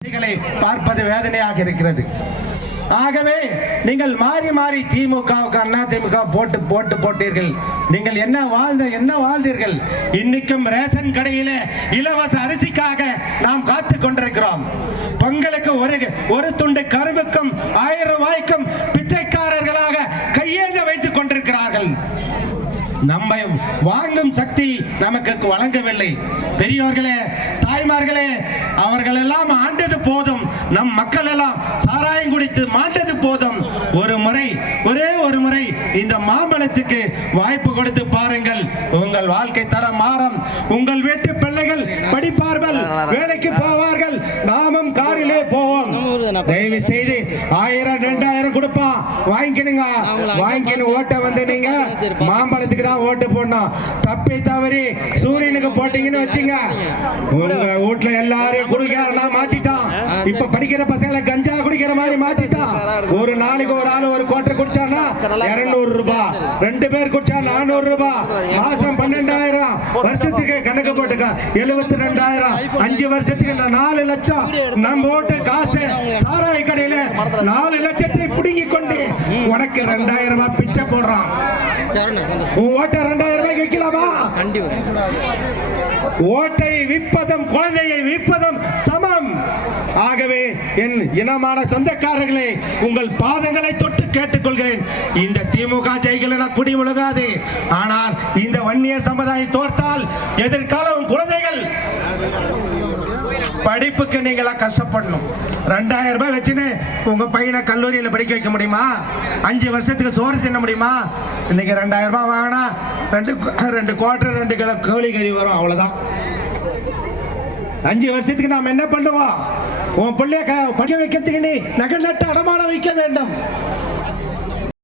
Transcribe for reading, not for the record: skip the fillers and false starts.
பார்ப்பது வேதனையாக இருக்கிறது. ஆகவே நீங்கள் மாறி மாறி திமுகவுக்கு அண்ணா திமுக போட்டீர்கள். நீங்கள் என்ன வாழ்ந்தீர்கள்? இன்னைக்கும் ரேஷன் கடையிலே இலவச அரிசிக்காக நாம் காத்துக் கொண்டிருக்கிறோம். பொங்கலுக்கு ஒரு துண்டு கரும்புக்கும் 1000 ரூபாய்க்கும் பிச்சைக்காரர்களாக கையேந்த வைத்துக் கொண்டிருக்கிறார்கள். நம்மை வாங்கும் சக்தி நமக்கு வழங்கவில்லை. பெரியோர்களே, தாய்மார்களே, அவர்கள் எல்லாம் ஆண்டது போதும். நம் மக்கள் எல்லாம் சாராயம் குடித்து மாண்டது போதும். ஒரே ஒரு முறை இந்த மாம்பழத்துக்கு வாய்ப்பு கொடுத்து பாருங்கள். உங்கள் வாழ்க்கை தரம் மாறும். உங்கள் வீட்டு பிள்ளைகள் படிப்பார்கள், வேலைக்கு போவார்கள். நாமும் காரிலே போவோம். தயவு செய்து 1000 2000 கொடுப்பா வாங்கிக்கணுங்க. வாங்கிக்கணும் ஓட்ட வந்து நீங்க மாம்பழத்துக்கு தான் ஓட்டு போடணும். தப்பி தவறி சூரியனுக்கு போட்டீங்கன்னு வச்சுங்க, உங்க வீட்டுல எல்லாரையும் குடிக்காரனா மாத்திட்டான். இப்ப படிக்கிற பசங்களை கஞ்சா குடிக்கிற மாதிரி மாத்திட்டான். ஒரு நாளைக்கு ஒரு ஆள் ஒரு கோட்டை குடிச்சானா 200 ரூபாய், 2 பேர் குடிச்சா 400 ரூபாய், மாசம் 12000, வருஷத்துக்கு கணக்கு போட்டுக்க 72000, 5 வருஷத்துக்கு 4 லட்சம். நம்ம ஓட்டு காசு சாராய கடையில 4 லட்சத்தை பிடுங்கி கொண்டு உனக்கு 2000 ரூபாய் பிச்சை போடுறான். ஓட்டை 2000 ரூபாய்க்கு வைக்கலாமா? ஓட்டை விற்பதும் குழந்தையை விற்பதும் சமம். ஆகவே என் இனமான சொந்தக்காரர்களே, உங்கள் பாதங்களை தொட்டு கேட்டுக்கொள்கிறேன். இந்த திமுக ஜெயிக்கல குடி முழுகாது. ஆனால் இந்த வன்னிய சமுதாயம் தோற்றால் எதிர்காலம் குழந்தைகள் படிப்புக்கு நீங்களா கஷ்டப்படணும். 2000 ரூபாய் வச்சுன்னு உங்க பையனை கல்லூரியில் படிக்க வைக்க முடியுமா? 5 வருஷத்துக்கு சோறு தின்ன முடியுமா? இன்னைக்கு 2000 ரூபாய் வாங்கினா 2 குவார்டர் 2 கிலோ கோழி கறி வரும். அவ்வளவுதான். 5 வருஷத்துக்கு நாம் என்ன பண்ணுவோம்? உன் பிள்ளைய படிக்க வைக்கிறதுக்கு நீ நகை நட்டு அடமானம் வைக்க வேண்டும்.